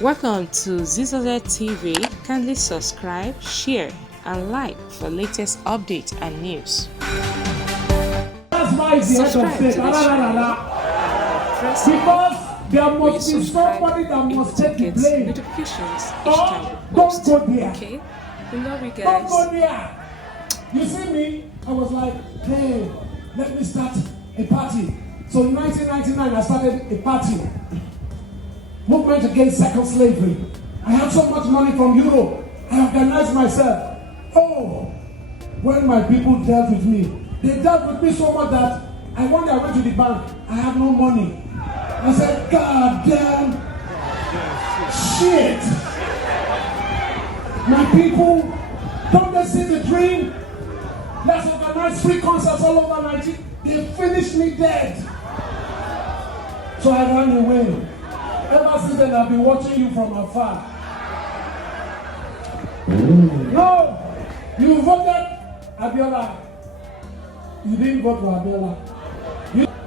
Welcome to Zisodel TV. Kindly subscribe, share, and like for latest updates and news. That's why the head of state. Because there must be somebody that must take the blame. Notifications each Oh, time we don't post. go there. Okay? We love you Don't guys. go there. You see me? I was like, hey, let me start a party. So in 1999, I started a party. Movement against second slavery. I had so much money from Europe. I organized myself. Oh, when my people dealt with me, they dealt with me so much that one day I went to the bank. I had no money. I said, God damn shit. My people, don't they see the dream? Let's organize free concerts all over Nigeria. They finished me dead. So I ran away. Ever since then, I've been watching you from afar. No, you voted Abiola. You didn't vote for Abiola.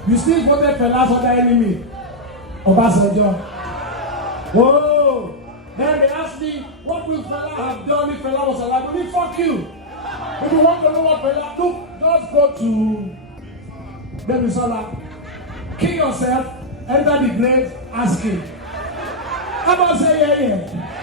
You still voted for last other enemy, Obasanjo. Whoa! Then they asked me, what will Fela have done if Fela was alive? I mean, fuck you. If you want to know what Fela do, just go to Bebisola. Kill yourself, enter the grave, ask him. How about say yeah?